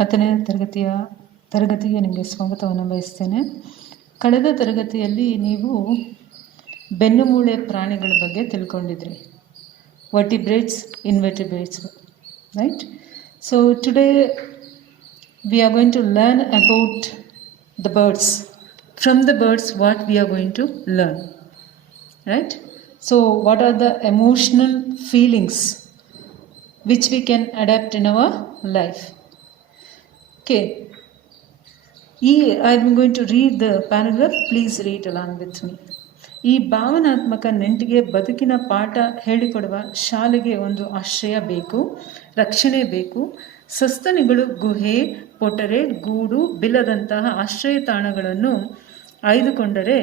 10ನೇ ತರಗತಿಗೆ ನಿಮಗೆ ಸ್ವಾಗತವನ್ನು ಬಯಸ್ತೇನೆ. ಕಳೆದ ತರಗತಿಯಲ್ಲಿ ನೀವು ಬೆನ್ನುಮೂಳೆ ಪ್ರಾಣಿಗಳ ಬಗ್ಗೆ ತಿಳ್ಕೊಂಡಿದ್ರಿ. Vertebrates, invertebrates, right? So today we are going to learn about the birds. From the birds, what we are going to learn, right? So what are the emotional feelings which we can adapt in our life? Okay, I am going to read the paragraph. Please read along with me. ಈ ಭಾವನಾತ್ಮಕ ನೆಂಟಿಗೆ ಬದುಕಿನ ಪಾಠ ಹೇಳಿಕೊಡುವ ಶಾಲೆಗೆ ಒಂದು ಆಶ್ರಯ ಬೇಕು, ರಕ್ಷಣೆ ಬೇಕು. ಸಸ್ತನಿಗಳು ಗುಹೆ, ಪೊಟರೆ, ಗೂಡು, ಬಿಲದಂತಹ ಆಶ್ರಯ ತಾಣಗಳನ್ನು ಆಯ್ದುಕೊಂಡರೆ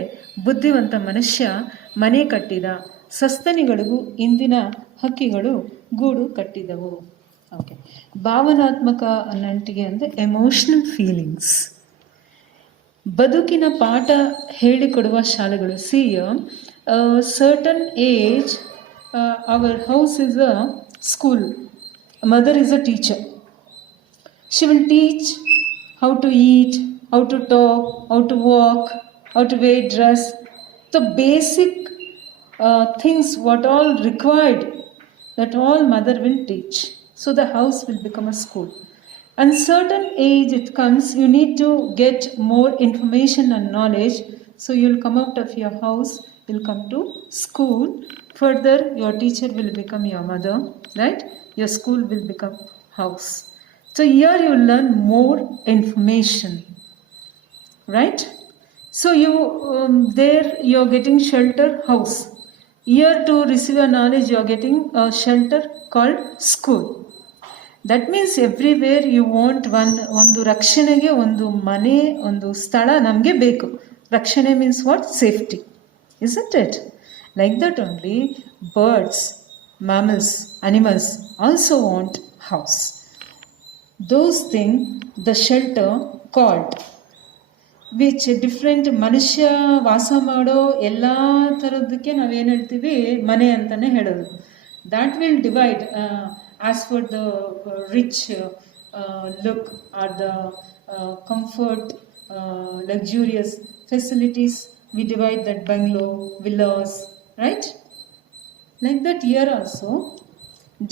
ಬುದ್ಧಿವಂತ ಮನುಷ್ಯ ಮನೆ ಕಟ್ಟಿದ. ಸಸ್ತನಿಗಳಿಗೂ ಇಂದಿನ ಹಕ್ಕಿಗಳು ಗೂಡು ಕಟ್ಟಿದವು. ಓಕೆ, ಭಾವನಾತ್ಮಕ ನಂಟಿಗೆ ಅಂದರೆ ಎಮೋಷನಲ್ ಫೀಲಿಂಗ್ಸ್. ಬದುಕಿನ ಪಾಠ ಹೇಳಿಕೊಡುವ ಶಾಲೆಗಳು. See certain age our house is a school, mother is a teacher. She will teach how to eat, how to talk, how to walk, how to wear dress, the basic things what all required, that all mother will teach. So the house will become a school. And certain age it comes, you need to get more information and knowledge. So you'll come out of your house, you'll come to school. Further, your teacher will become your mother, right? Your school will become house. So here you learn more information, right? So you there you're getting shelter, house. Here to receive a knowledge, you are getting a shelter called school. That means everywhere you want ಒಂದು ರಕ್ಷಣೆಗೆ ಒಂದು ಮನೆ, ಒಂದು ಸ್ಥಳ ನಮಗೆ ಬೇಕು. ರಕ್ಷಣೆ means what? Safety, isn't it? Like that only birds, mammals, animals also want house. Those things the shelter called, which different ಮನುಷ್ಯ ವಾಸ ಮಾಡೋ ಎಲ್ಲ ಥರದಕ್ಕೆ ನಾವೇನು ಹೇಳ್ತೀವಿ, ಮನೆ ಅಂತಲೇ ಹೇಳೋದು. That will divide as for the rich look or the comfort, luxurious facilities. We divide that bungalow, villas, right? Like that here also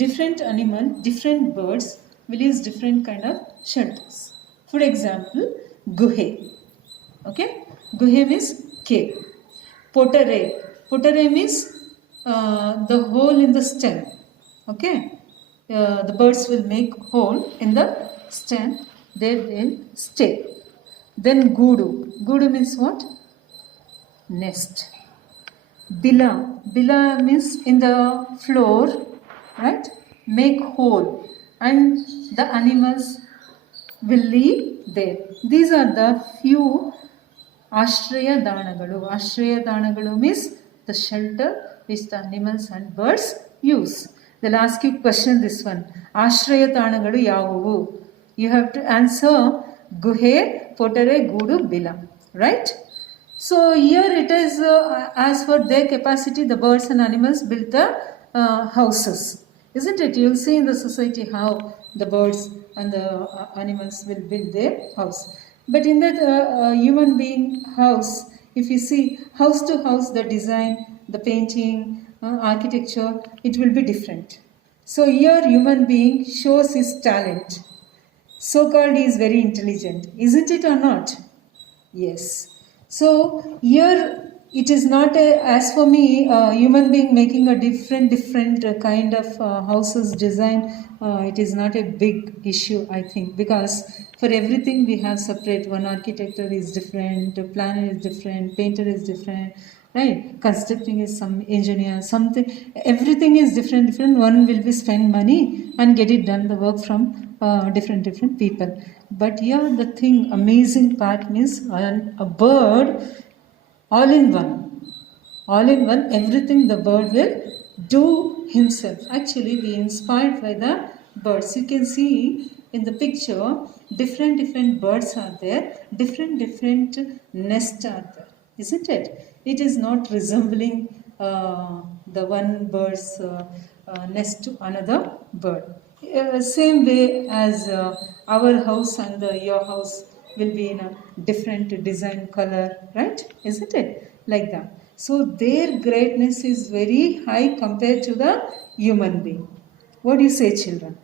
different animal, different birds will use different kind of shelters. For example, guhe. Okay, guhe means cave. Potare means the hole in the stem. Okay, the birds will make hole in the stem, there they'll stay. Then gudu means what? Nest. Bila means in the floor, right? Make hole and the animals will live there. These are the few ಆಶ್ರಯ ತಾಣಗಳು. ಆಶ್ರಯ ತಾಣಗಳು means the shelter which the animals and birds use. They'll ask you question, this one. ಆಶ್ರಯ ತಾಣಗಳು ಯಾವುವು? You have to answer ಗುಹೆ, ಪೊಟರೆ, ಗೂಡು, ಬಿಲ, right? So here it is as for their capacity, the birds and animals built the houses, isn't it? You'll see in the society how the birds and the animals will build their house. But in that human being house, if you see house to house, the design, the painting, architecture, it will be different. So here human being shows his talent. So called he is very intelligent, isn't it or not? Yes. So here it is not as for me, human being making a different kind of houses design. It is not a big issue, I think, because for everything we have separate. One architecture is different, planner is different, painter is different, right? Constructing is some engineer, something. Everything is different. One will be spend money and get it done, the work from different people. But here the thing, amazing part means a bird. All in one, everything the bird will do himself. Actually, we inspired by the birds. You can see in the picture, different birds are there, different nests are there, isn't it? It is not resembling the one bird's nest to another bird. Same way as our house and your house will be in a different design color, right? Isn't it? Like that. So their greatness is very high compared to the human being. What do you say, children?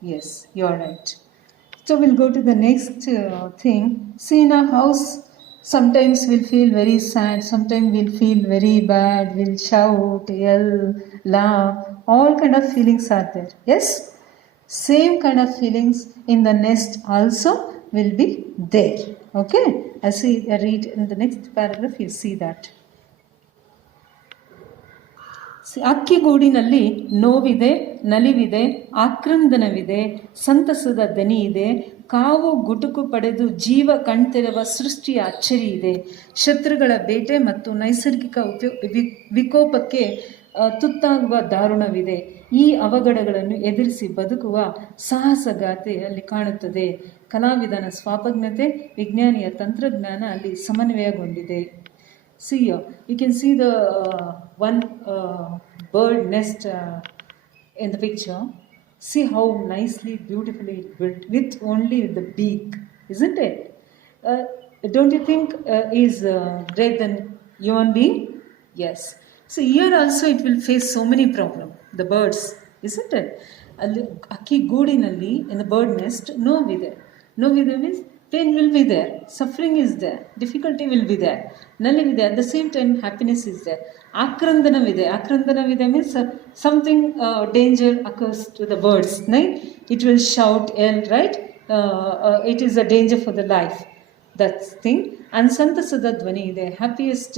Yes, you're right. So we'll go to the next thing. See, in a house, sometimes we'll feel very sad, sometimes we'll feel very bad, we'll shout, yell, laugh, all kind of feelings are there. Yes? Same kind of feelings in the nest also will be there. Okay? As we read in the next paragraph, you see that. ಅಕ್ಕಿಗೂಡಿನಲ್ಲಿ ನೋವಿದೆ, ನಲಿವಿದೆ, ಆಕ್ರಂದನವಿದೆ, ಸಂತಸದ ದನಿ ಇದೆ, ಕಾವು ಗುಟುಕು ಪಡೆದು ಜೀವ ಕಣ್ತೆರೆವ ಸೃಷ್ಟಿಯ ಅಚ್ಚರಿ ಇದೆ, ಶತ್ರುಗಳ ಬೇಟೆ ಮತ್ತು ನೈಸರ್ಗಿಕ ವಿಕೋಪಕ್ಕೆ ತುತ್ತಾಗುವ ದಾರುಣವಿದೆ. ಈ ಅವಘಡಗಳನ್ನು ಎದುರಿಸಿ ಬದುಕುವ ಸಾಹಸಗಾಥೆ ಅಲ್ಲಿ ಕಾಣುತ್ತದೆ. ಕಲಾವಿದನ ಸ್ವಾಪಜ್ಞತೆ, ವಿಜ್ಞಾನಿಯ ತಂತ್ರಜ್ಞಾನ ಅಲ್ಲಿ ಸಮನ್ವಯಗೊಂಡಿದೆ. See here, you can see the one bird nest in the picture. See how nicely, beautifully built with only the beak, isn't it? Don't you think is great than human being? Yes. So here also it will face so many problems. The birds, isn't it? Akki goodinalli in the bird nest, novide. Novide means pain will be there, suffering is there, difficulty will be there, nalivide, at the same time happiness is there. Akrandanavide means something danger occurs to the birds, right? It will shout, yell, right? It is a danger for the life, that thing. And santasada dvani ide, happiest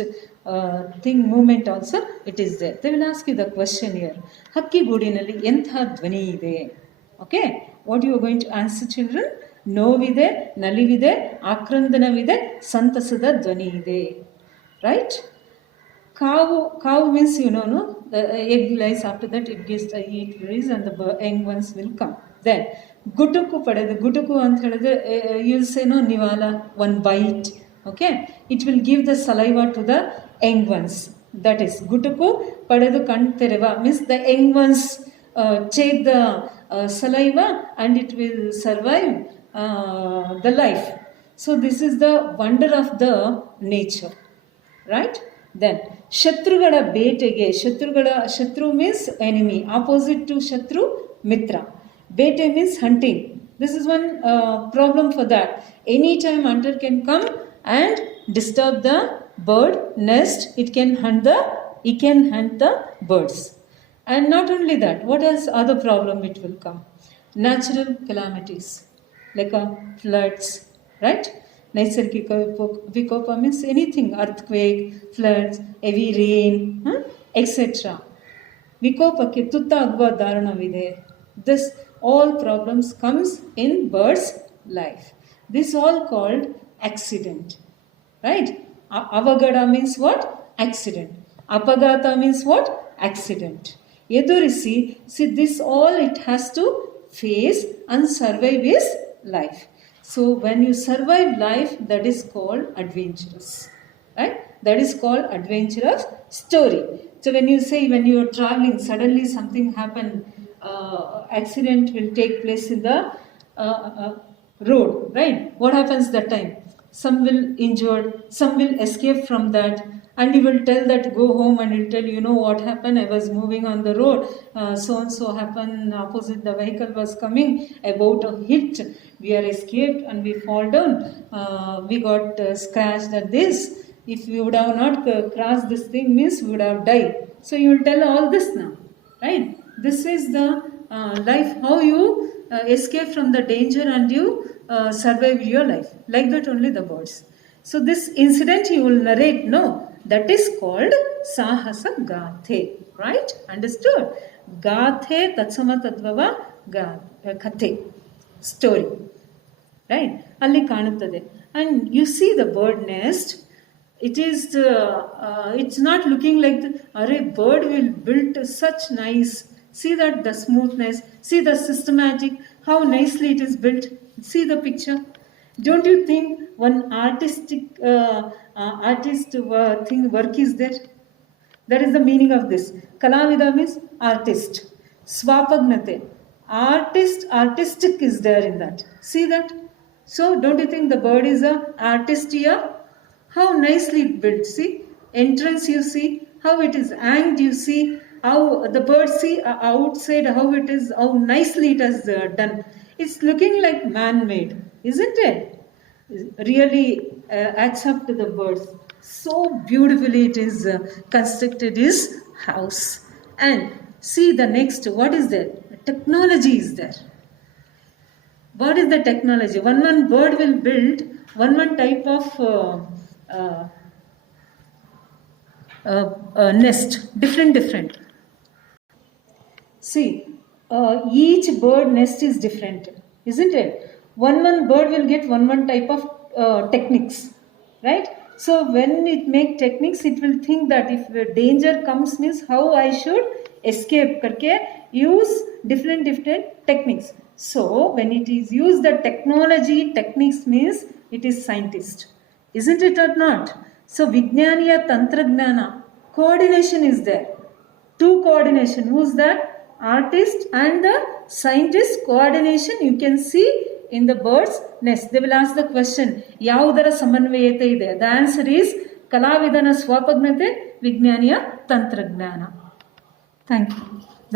thing, movement also it is there. They will ask you the question here, hakki goodinalli entha dvani ide. Okay, what you are going to answer, children? ನೋವಿದೆ, ನಲಿವಿದೆ, ಆಕ್ರಂದನವಿದೆ, ಸಂತಸದ ಧ್ವನಿ ಇದೆ. Right? Cow means, you know, no? The egg lies, after that it gives the eat raise and the young ones will come. Then, ಗುಟುಕು ಪಡೆದು, ಗುಟುಕು ಅಂತ ಹೇಳಿದ್ರೆ, you'll say, no, nivala, one bite. Okay? It will give the saliva to the young ones. That is, ಗುಟುಕು ಪಡೆದು ಕಣ್ತೆರೆವ means the young ones take the saliva and it will survive the life. So this is the wonder of the nature, right? Then shatrugala betege, shatru means enemy, opposite to shatru mitra. Bete means hunting. This is one problem for that. Anytime hunter can come and disturb the bird nest, it can hunt the birds. And not only that, what else other problem it will come? Natural calamities like floods, right? Naisargika vikopa means anything, earthquake, floods, heavy rain, etc. Vikopakke tuttaguva daranavide. This all problems comes in bird's life. This all called accident, right? Avagada means what? Accident. Apagata means what? Accident. Edurisi, see this all it has to face and survive his life. So when you survive life, that is called adventurous, right? That is called adventurous story. So when you say, when you are traveling, suddenly something happened, accident will take place in the road, right? What happens that time? Some will injured, some will escape from that, and you will tell that, go home, and you will tell, you know what happened, I was moving on the road, so and so happened, opposite the vehicle was coming, about a hit, we are escaped and we fall down, we got scratched at this, if we would have not crossed this thing means we would have died. So you will tell all this now, right? This is the life, how you escape from the danger and you survive your life. Like that only the birds. So this incident you will narrate, no? That is called Sahasa Gathe, right? Understood? Gathe Tatsama Tadvava Kathe, story, right? Alli kanuttade. And you see the bird nest, it is it's not looking like a bird will build such nice, see that the smoothness, see the systematic, how nicely it is built. See the picture. Don't you think one artistic thing work is there? That is the meaning of this. Kalavida means artist. Swapagnate, artistic is there in that. See that? So don't you think the bird is a artist here? How nicely it built. See, entrance you see, how it is hanged you see, how the bird see outside, how it is, how nicely it has done. It's looking like man-made, isn't it? Really adds up to the birds. So beautifully it is constructed his house. And see the next, what is there? Technology is there. What is the technology? One bird will build one type of nest, different. See, each bird nest is different, isn't it? One bird will get one type of techniques, right? So when it make techniques, it will think that if danger comes means how I should escape. Karke use different techniques. So when it is used the technology techniques means it is scientist, isn't it or not? So Vijnaniya Tantragnana coordination is there. Two coordination. Who's that? Artist and the scientist coordination you can see in the bird's nest. They will ask the question, Yaudara Samanvayate ide. The answer is Kalavidana Swapagnate Vijnaniya Tantragnana. Thank you.